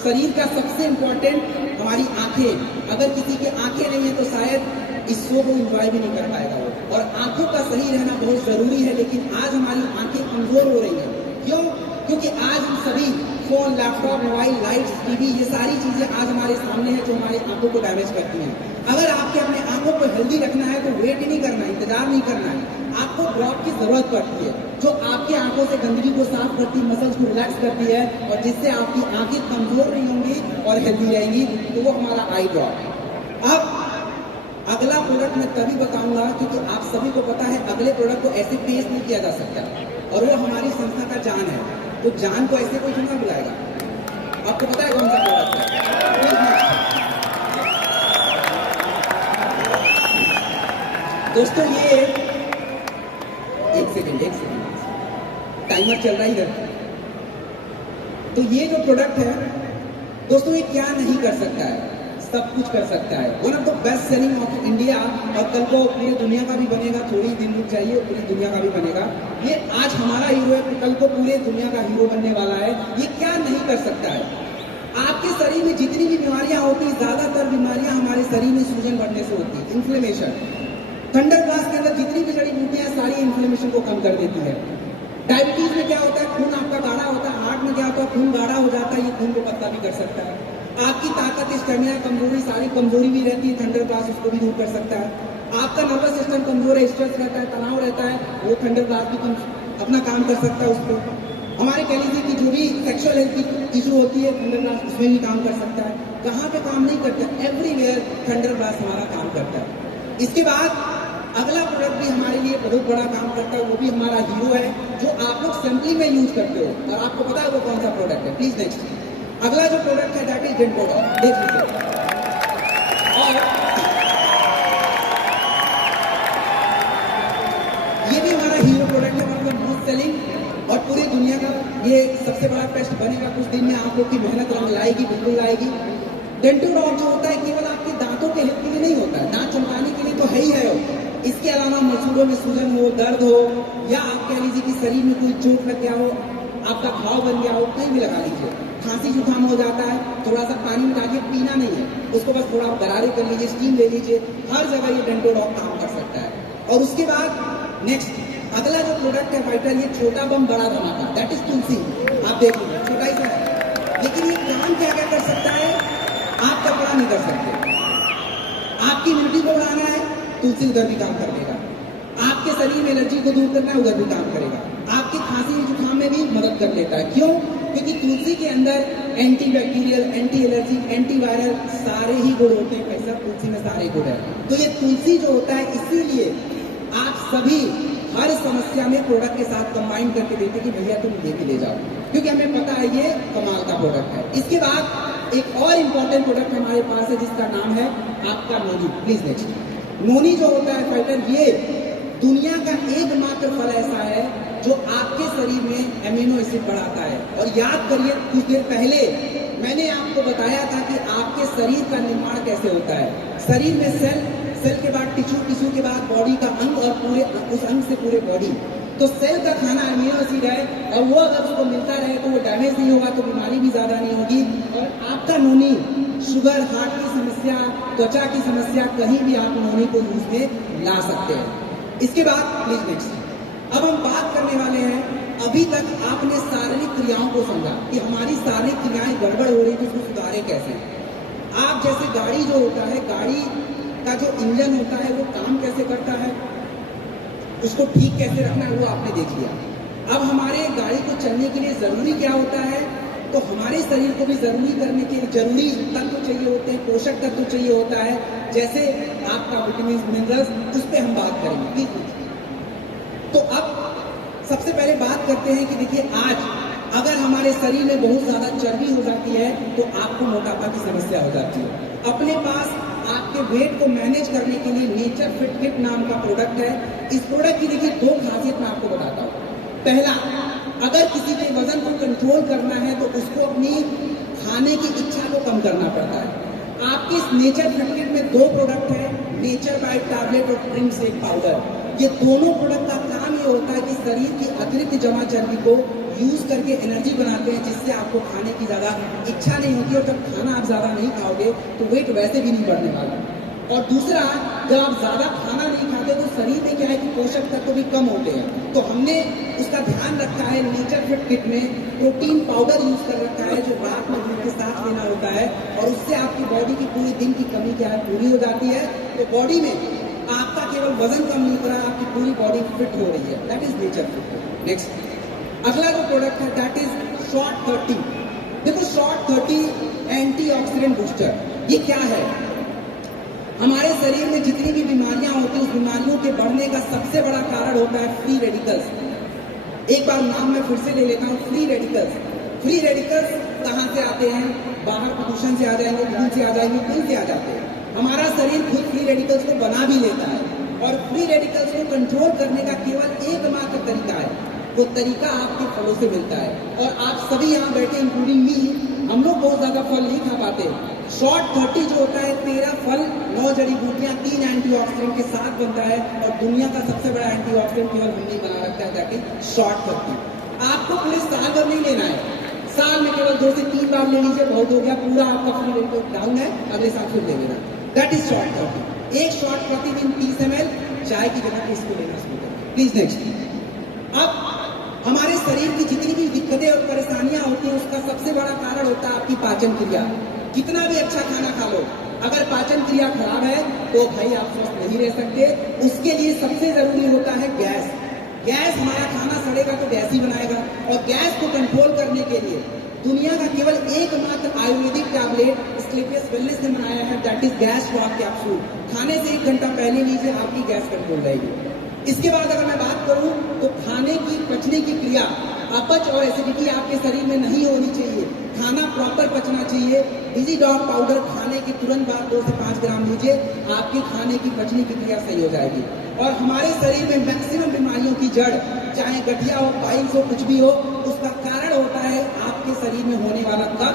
शरीर का सबसे इंपॉर्टेंट, हमारी आंखें। अगर किसी की आंखें नहीं है तो शायद इस शो को एंजॉय भी नहीं कर पाएगा वो। और आंखों का सही रहना बहुत जरूरी है, लेकिन आज हमारी आंखें कमजोर हो रही हैं। क्यों? क्योंकि आज हम सभी phone, laptop, mobile, lights, TV, ये सारी चीजें आज हमारे सामने हैं जो हमारी आंखों को डैमेज करती हैं। अगर आपके अपने आंखों आंखों को हेल्दी रखना है तो वेट ही नहीं करना है, इंतजार नहीं करना है, आपको ड्रॉप की जरूरत पड़ती है जो आपकी आंखों से गंदगी को साफ करती है, मसल्स को रिलैक्स करती है और जिससे आपकी आंखें कमजोर नहीं होंगी और हेल्दी रहेंगी, तो वो हमारा आई ड्रॉप। अब अगला प्रोडक्ट मैं तभी बताऊंगा क्योंकि आप सभी को पता है अगले प्रोडक्ट को ऐसे पेश नहीं किया जा सकता और वो हमारी संस्था का जान है, तो जान को ऐसे कोई क्यों बुलाएगा। आपको पता है कौन सा प्रोडक्ट है दोस्तों? ये एक सेकेंड टाइमर चल रहा है इधर। तो ये जो प्रोडक्ट है दोस्तों, ये क्या नहीं कर सकता है, सब कुछ कर सकता है। One of the best selling of India, और कल को पूरी दुनिया का भी बनेगा, थोड़ी दिन रुक जाइए, पूरी दुनिया का भी बनेगा। ये आज हमारा हीरो है, कल को पूरे दुनिया का हीरो बनने वाला है। ये क्या नहीं कर सकता है? आपके शरीर में जितनी भी बीमारियां होती, ज्यादातर बीमारियां हमारे शरीर में सूजन बढ़ने से होती है, इन्फ्लेमेशन। थंडर ग्लास के अंदर जितनी भी जड़ी बूटियां सारी इन्फ्लेमेशन को कम कर देती है। डायबिटीज में क्या होता है, खून आपका गाढ़ा होता है, हार्ट में क्या होता है, खून गाढ़ा हो जाता है, ये खून को पतला भी कर सकता है। आपकी ताकत, स्टेमिना, कमजोरी, सारी कमजोरी भी रहती है, थंडर ग्लास उसको भी दूर कर सकता है। आपका नर्वस सिस्टम कमजोर है, स्ट्रेस रहता है, तनाव रहता है, वो थंडर ग्लास भी अपना काम कर सकता है उसको। हमारे कह लीजिए कि जो भी सेक्सुअल हेल्थ की इशू होती है, थंडर ग्लास उसमें भी काम कर सकता है। कहाँ पे काम नहीं करता, एवरीवेयर थंडर ग्लास हमारा काम करता है। इसके बाद अगला प्रोडक्ट भी हमारे लिए बहुत बड़ा काम करता है, वो भी हमारा हीरो है, जो आप लोग सिंपली में यूज करते हो और आपको पता है वो कौन सा प्रोडक्ट है। प्लीज नेक्स्ट, अगला जो प्रोडक्ट है दैट इज डेंटोडॉक। देख लीजिए, और ये भी हमारा हीरो प्रोडक्ट है, मतलब मोस्ट सेलिंग, और पूरी दुनिया का ये सबसे बड़ा पेस्ट बनेगा। कुछ दिन में आप लोग की मेहनत रंग लाएगी, बिल्कुल लाएगी। डेंटोडॉक जो होता है केवल आपके दांतों के हित के लिए नहीं होता है, दांत चमकाने के लिए तो है ही है। इसके अलावा मसूड़ों में सूजन हो, दर्द हो, या आप कह लीजिए कि शरीर में कोई चोट लग गया हो, आपका घाव बन गया हो, कहीं भी लगा लीजिए। खांसी जुकाम हो जाता है, थोड़ा सा पानी में डालिए, पीना नहीं है उसको, बस थोड़ा गरारे कर लीजिए, स्टीम ले लीजिए, हर जगह ये डेंटोडॉक काम कर सकता है। और उसके बाद नेक्स्ट अगला जो प्रोडक्ट है फाइटर, ये छोटा बम बड़ा धमाका, दैट इज तुलसी। आप देख लीजिए, छोटा ही सा है, लेकिन ये काम क्या क्या कर सकता है, आप कपड़ा नहीं कर सकते। आपकी इम्यूनिटी को बढ़ाना है, तुलसी उधर भी काम कर देगा। आपके शरीर में एलर्जी को दूर करना है, उधर भी काम करेगा। आपके खांसी जुकाम में भी मदद कर लेता है। क्यों? क्योंकि तुलसी के अंदर anti bacterial, anti allergy, anti viral सारे ही गुण होते हैं। कैसा? तुलसी में सारे गुण है। तो ये तुलसी जो होता है, इसीलिए आप सभी हर समस्या में प्रोडक्ट के साथ कंबाइन करके देते कि भैया तुम ये भी ले जाओ, क्योंकि हमें पता है ये कमाल का प्रोडक्ट है। इसके बाद एक और इम्पोर्टेंट प्रोडक्ट हमारे पास है जिसका नाम है आपका नोनी। Please next. नोनी जो होता है फाइटर, ये दुनिया का एकमात्र फल ऐसा है जो आपके शरीर में एमिनो एसिड बढ़ाता है। और याद करिए, कुछ देर पहले मैंने आपको बताया था कि आपके शरीर का निर्माण कैसे होता है। शरीर में सेल, सेल के बाद टिश्यू, टिश्यू के बाद बॉडी का अंग, और पूरे उस अंग से पूरे बॉडी। तो सेल का खाना एमिनो एसिड है, और वो अगर उसको मिलता रहे तो वो डैमेज नहीं होगा, तो बीमारी भी ज्यादा नहीं होगी। और आपका नोनी शुगर, हार्ट की समस्या, त्वचा की समस्या, कहीं भी आप नोनी को यूज में ला सकते हैं। इसके बाद प्लीज नेक्स्ट, अब हम बात करने वाले हैं, अभी तक आपने शारीरिक क्रियाओं को समझा कि हमारी शारीरिक क्रियाएं गड़बड़ हो रही थी, उसको सुधारे कैसे। आप जैसे गाड़ी जो होता है, गाड़ी का जो इंजन होता है वो काम कैसे करता है, उसको ठीक कैसे रखना है, वो आपने देख लिया। अब हमारे गाड़ी को चलने के लिए जरूरी क्या होता है, तो हमारे शरीर को भी जरूरी करने के लिए जरूरी तत्व चाहिए होते हैं, पोषक तत्व चाहिए होता है, जैसे आपका विटामिन, मिनरल्स, उस पर हम बात करेंगे। ठीक है, तो अब सबसे पहले बात करते हैं कि देखिए, आज अगर हमारे शरीर में बहुत ज्यादा चर्बी हो जाती है तो आपको मोटापा की समस्या हो जाती है। अपने पास आपके वेट को मैनेज करने के लिए नेचर फिट किट नाम का प्रोडक्ट है। इस प्रोडक्ट की देखिए दो खासियत मैं आपको बताता हूँ। पहला, अगर किसी के वजन को कंट्रोल करना है तो उसको अपनी खाने की इच्छा को कम करना पड़ता है। आपके इस नेचर फिट किट में दो प्रोडक्ट है, नेचर बाय टैबलेट और ड्रिंक शेक पाउडर। ये दोनों प्रोडक्ट का काम ये होता है कि शरीर की अतिरिक्त जमा चर्बी को यूज करके एनर्जी बनाते हैं, जिससे आपको खाने की ज्यादा इच्छा नहीं होती, और जब खाना आप ज्यादा नहीं खाओगे तो वेट वैसे भी नहीं बढ़ने वाला। और दूसरा, जब आप ज्यादा खाना नहीं खाते तो शरीर में क्या है कि पोषक तत्व भी कम होते हैं। तो हमने उसका ध्यान रखा है, नेचर फिट किट में प्रोटीन पाउडर यूज कर रखा है, जो रात में दूध के साथ लेना होता है, और उससे आपकी बॉडी की पूरी दिन की कमी क्या है पूरी हो जाती है। तो बॉडी में आपका केवल वजन कम नहीं हो रहा, आपकी पूरी बॉडी फिट हो रही है। That is nature fit. Next, अगला जो प्रोडक्ट है दैट इज शॉर्ट 30। देखो, शॉर्ट 30 एंटीऑक्सीडेंट बूस्टर, ये क्या है? हमारे शरीर में जितनी भी बीमारियां होती हैं, उस बीमारियों के बढ़ने का सबसे बड़ा कारण होता है फ्री रेडिकल्स। एक बार नाम मैं फिर से ले लेता हूं, फ्री रेडिकल्स। फ्री रेडिकल्स कहां से आते हैं? बाहर प्रदूषण से आ जाएंगे, धूल से आ जाएंगे, कहीं से आ जाते हैं। हमारा शरीर खुद फ्री रेडिकल्स को बना भी लेता है, और फ्री रेडिकल्स को कंट्रोल करने का केवल एकमात्र तरीका है, वो तरीका आपके फलों से मिलता है। और आप सभी यहाँ बैठे इंक्लूडिंग मी, हम लोग बहुत ज्यादा फल नहीं खा पाते। शॉर्ट 30 जो होता है 13 फल, 9 जड़ी बूटियां, 3 एंटीऑक्सीडेंट के साथ बनता है, और दुनिया का सबसे बड़ा एंटीऑक्सीडेंट केवल हमने बना रखा है, ताकि शॉर्ट 30। आपको पूरे साल भर नहीं लेना है, साल में केवल 2 से 3 बार ले लीजिए, बहुत हो गया। पूरा आपका फ्री रेडिकल डाउन है, अगले साल फिर ले लेना। That is short 30। एक शॉर्ट प्रतिदिन 30 ml चाय की जगह इसको लेना शुरू करें प्लीज। नेक्स्ट, अब हमारे शरीर की जितनी भी दिक्कतें और परेशानियां होती हैं, उसका सबसे बड़ा कारण होता है आपकी पाचन क्रिया। कितना भी अच्छा खाना खा लो, अगर पाचन क्रिया खराब है तो भाई आप स्वस्थ नहीं रह सकते। उसके लिए सबसे जरूरी होता है गैस। गैस, हमारा खाना सड़ेगा तो गैस ही बनाएगा, और गैस को कंट्रोल करने के लिए दुनिया का केवल एकमात्र आयुर्वेदिक टैबलेट स्क्लेपियस वेलनेस ने बनाया है, that is gas swab capsule. खाने से 1 घंटा पहले लीजिए, आपकी गैस कंट्रोल रहेगी। इसके बाद अगर मैं बात करूं तो खाने की पचने की क्रिया, अपच और एसिडिटी आपके शरीर में नहीं होनी चाहिए, खाना प्रॉपर पचना चाहिए। डिजी डॉग पाउडर खाने के तुरंत बाद 2 से 5 ग्राम लीजिए, आपकी खाने की पचने की क्रिया सही हो जाएगी। और हमारे शरीर में मैक्सिमम बीमारियों की जड़, चाहे गठिया हो, पाइल्स हो, कुछ भी हो, उसका कारण होता है आपके शरीर में होने वाला कब्ज।